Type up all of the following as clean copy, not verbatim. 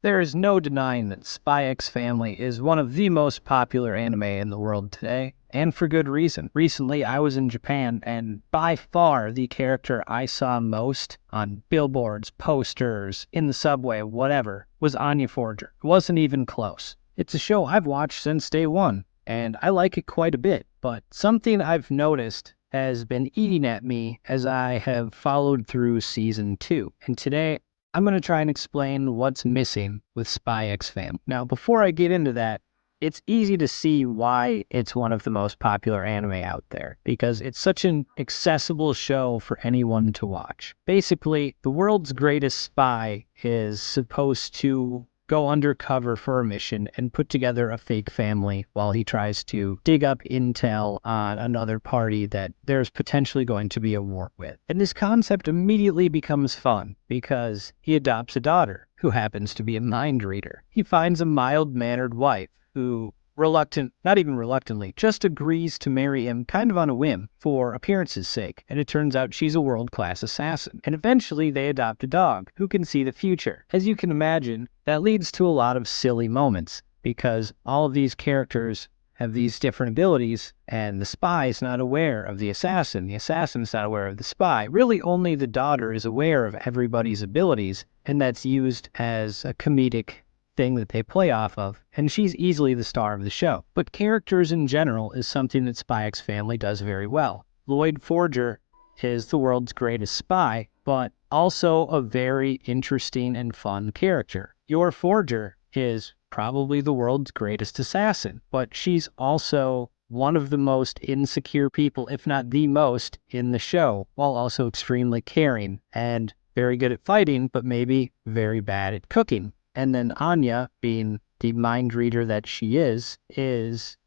There is no denying that spyxfamily is one of the most popular anime in the world today, and for good reason. Recently, I was in Japan, and by far the character I saw most on billboards, posters, in the subway, whatever, was Anya Forger. It wasn't even close. It's a show I've watched since day one, and I like it quite a bit, but something I've noticed has been eating at me as I have followed through season 2. And today I'm going to try and explain what's missing with Spy X Family. Now, before I get into that, it's easy to see why it's one of the most popular anime out there, because it's such an accessible show for anyone to watch. Basically, the world's greatest spy is supposed to go undercover for a mission and put together a fake family while he tries to dig up intel on another party that there's potentially going to be a war with. And this concept immediately becomes fun because he adopts a daughter who happens to be a mind reader. He finds a mild-mannered wife who not even reluctantly, just agrees to marry him kind of on a whim for appearance's sake. And it turns out she's a world-class assassin. And eventually they adopt a dog who can see the future. As you can imagine, that leads to a lot of silly moments because all of these characters have these different abilities, and the spy is not aware of the assassin's not aware of the spy. Really, only the daughter is aware of everybody's abilities, and that's used as a comedic thing that they play off of, and she's easily the star of the show. But characters in general is something that spyxfamily does very well. Lloyd Forger is the world's greatest spy, but also a very interesting and fun character. Your Forger is probably the world's greatest assassin, but she's also one of the most insecure people, if not the most, in the show, while also extremely caring and very good at fighting, but maybe very bad at cooking. And then Anya, being the mind reader that she is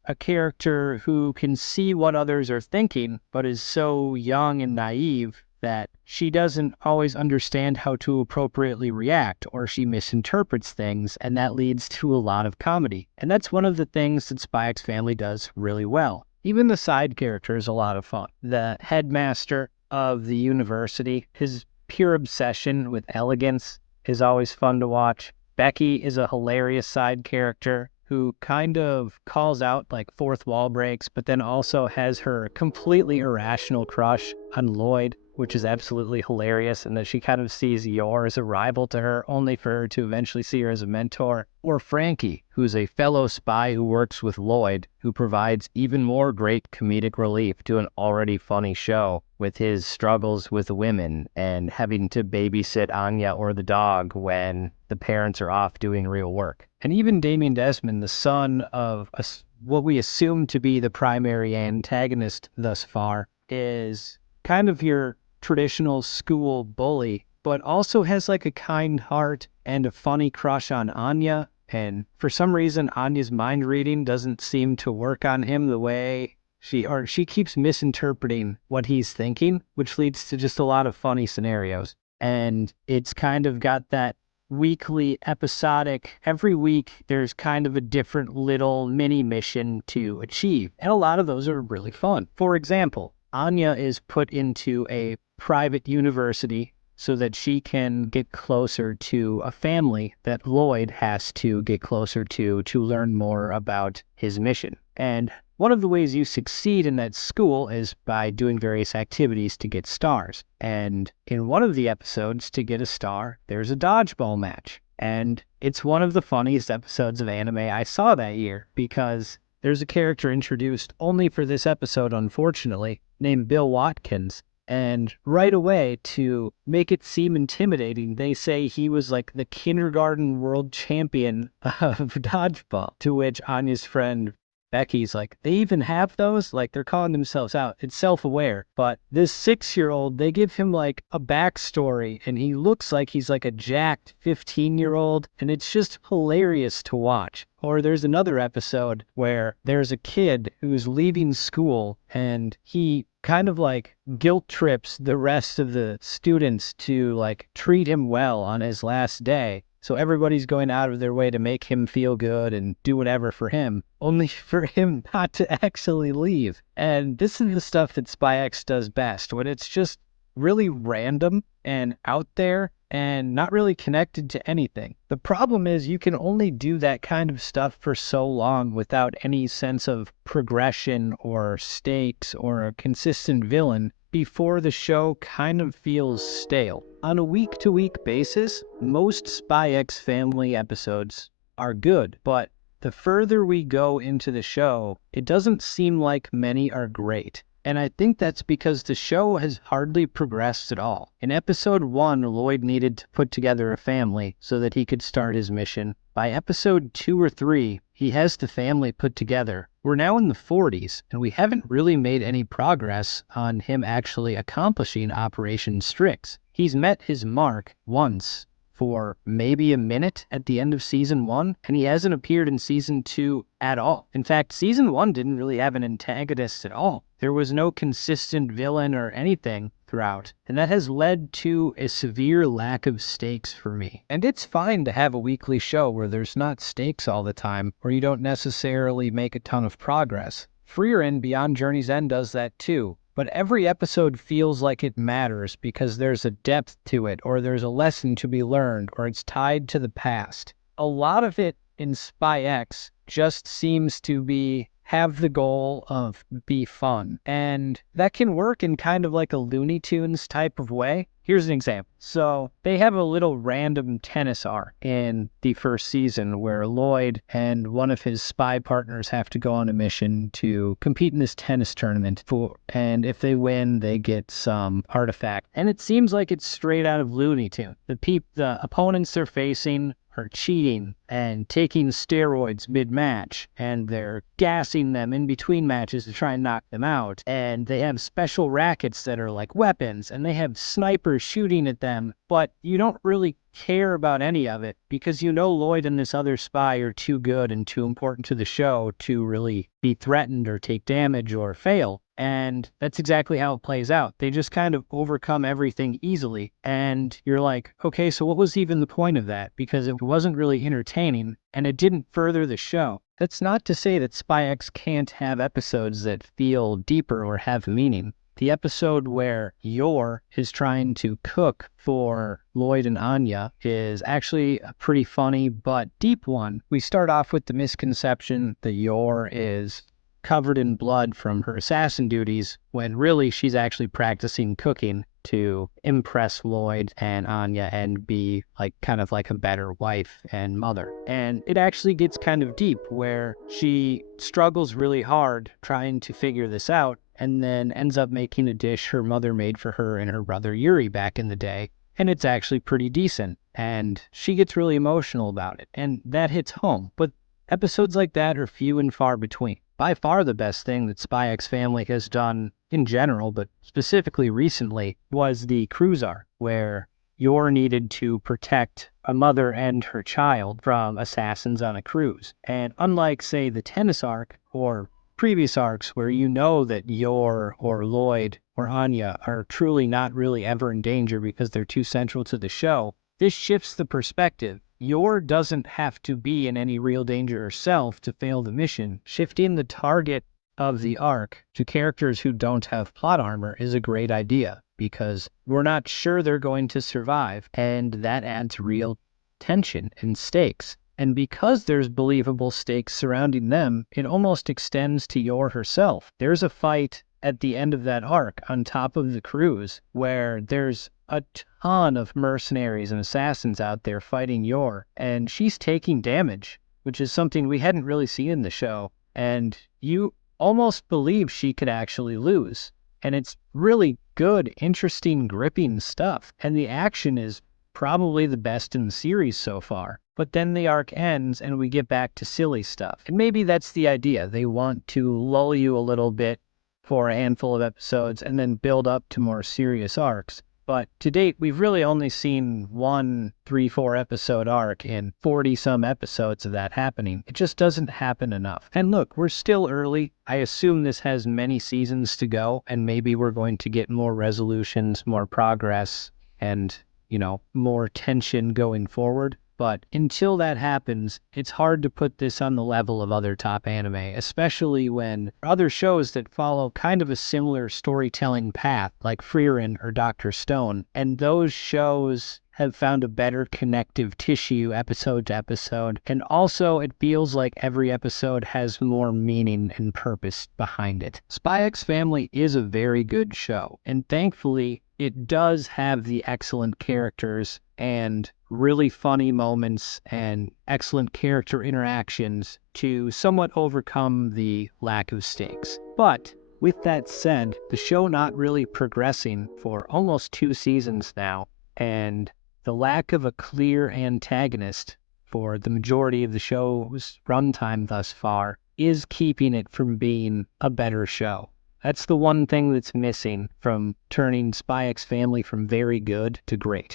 a character who can see what others are thinking, but is so young and naive that she doesn't always understand how to appropriately react, or she misinterprets things, and that leads to a lot of comedy. And that's one of the things that spyxfamily does really well. Even the side character is a lot of fun. The headmaster of the university, his pure obsession with elegance is always fun to watch. Becky is a hilarious side character who kind of calls out like fourth wall breaks, but then also has her completely irrational crush on Lloyd, which is absolutely hilarious, and that she kind of sees Yor as a rival to her, only for her to eventually see her as a mentor. Or Frankie, who's a fellow spy who works with Lloyd, who provides even more great comedic relief to an already funny show with his struggles with women and having to babysit Anya or the dog when the parents are off doing real work. And even Damien Desmond, the son of what we assume to be the primary antagonist thus far, is kind of your traditional school bully, but also has like a kind heart and a funny crush on Anya. And for some reason, Anya's mind reading doesn't seem to work on him the way she keeps misinterpreting what he's thinking, which leads to just a lot of funny scenarios. And it's kind of got that weekly episodic, every week there's kind of a different little mini mission to achieve. And a lot of those are really fun. For example, Anya is put into a private university so that she can get closer to a family that Lloyd has to get closer to learn more about his mission. And one of the ways you succeed in that school is by doing various activities to get stars. And in one of the episodes, to get a star, there's a dodgeball match. And it's one of the funniest episodes of anime I saw that year, because there's a character introduced only for this episode, unfortunately, named Bill Watkins. And right away, to make it seem intimidating, they say he was like the kindergarten world champion of dodgeball. To which Anya's friend Becky's like, they even have those? Like, they're calling themselves out. It's self-aware. But this 6-year-old, they give him like a backstory, and he looks like he's like a jacked 15-year-old, and it's just hilarious to watch. Or there's another episode where there's a kid who's leaving school, and he kind of like guilt trips the rest of the students to like treat him well on his last day. So everybody's going out of their way to make him feel good and do whatever for him, only for him not to actually leave. And this is the stuff that SpyX does best, when it's just really random and out there, and not really connected to anything. The problem is you can only do that kind of stuff for so long without any sense of progression or stakes or a consistent villain before the show kind of feels stale. On a week-to-week basis, most spyx family episodes are good, but the further we go into the show, it doesn't seem like many are great. And I think that's because the show has hardly progressed at all. In episode 1, Lloyd needed to put together a family so that he could start his mission. By episode 2 or 3, he has the family put together. We're now in the 40s, and we haven't really made any progress on him actually accomplishing Operation Strix. He's met his mark once for maybe a minute at the end of season 1, and he hasn't appeared in season 2 at all. In fact, season 1 didn't really have an antagonist at all. There was no consistent villain or anything throughout, and that has led to a severe lack of stakes for me. And it's fine to have a weekly show where there's not stakes all the time, or you don't necessarily make a ton of progress. Frieren Beyond Journey's End does that too. But every episode feels like it matters because there's a depth to it, or there's a lesson to be learned, or it's tied to the past. A lot of it in spyx just seems to have the goal of be fun. And that can work in kind of like a Looney Tunes type of way. Here's an example. So they have a little random tennis arc in the first season where Lloyd and one of his spy partners have to go on a mission to compete in this tennis tournament. And if they win, they get some artifact. And it seems like it's straight out of Looney Tunes. The opponents they're facing are cheating and taking steroids mid-match, and they're gassing them in between matches to try and knock them out. And they have special rackets that are like weapons, and they have snipers shooting at them, but you don't really care about any of it because you know Lloyd and this other spy are too good and too important to the show to really be threatened or take damage or fail. And that's exactly how it plays out. They just kind of overcome everything easily. And you're like, okay, so what was even the point of that? Because it wasn't really entertaining and it didn't further the show. That's not to say that spyx can't have episodes that feel deeper or have meaning. The episode where Yor is trying to cook for Lloyd and Anya is actually a pretty funny but deep one. We start off with the misconception that Yor is covered in blood from her assassin duties when really she's actually practicing cooking to impress Lloyd and Anya and be like kind of like a better wife and mother. And it actually gets kind of deep where she struggles really hard trying to figure this out and then ends up making a dish her mother made for her and her brother Yuri back in the day. And it's actually pretty decent. And she gets really emotional about it. And that hits home. But episodes like that are few and far between. By far the best thing that spyxfamily has done in general, but specifically recently, was the cruise arc, where Yor needed to protect a mother and her child from assassins on a cruise. And unlike, say, the tennis arc or previous arcs where you know that Yor or Lloyd or Anya are truly not really ever in danger because they're too central to the show, this shifts the perspective. Yor doesn't have to be in any real danger herself to fail the mission. Shifting the target of the arc to characters who don't have plot armor is a great idea because we're not sure they're going to survive, and that adds real tension and stakes. And because there's believable stakes surrounding them, it almost extends to Yor herself. There's a fight at the end of that arc on top of the cruise where there's a ton of mercenaries and assassins out there fighting Yor, and she's taking damage, which is something we hadn't really seen in the show, and you almost believe she could actually lose. And it's really good, interesting, gripping stuff, and the action is probably the best in the series so far. But then the arc ends and we get back to silly stuff. And maybe that's the idea. They want to lull you a little bit for a handful of episodes and then build up to more serious arcs. But to date, we've really only seen one 3-4 episode arc in 40-some episodes of that happening. It just doesn't happen enough. And look, we're still early. I assume this has many seasons to go, and maybe we're going to get more resolutions, more progress, and, more tension going forward. But until that happens, it's hard to put this on the level of other top anime, especially when other shows that follow kind of a similar storytelling path, like Frieren or Dr. Stone, and those shows have found a better connective tissue episode to episode, and also it feels like every episode has more meaning and purpose behind it. Spy Family is a very good show, and thankfully it does have the excellent characters and really funny moments and excellent character interactions to somewhat overcome the lack of stakes. But with that said, the show not really progressing for almost 2 seasons now, and the lack of a clear antagonist for the majority of the show's runtime thus far is keeping it from being a better show. That's the one thing that's missing from turning Spy Family from very good to great.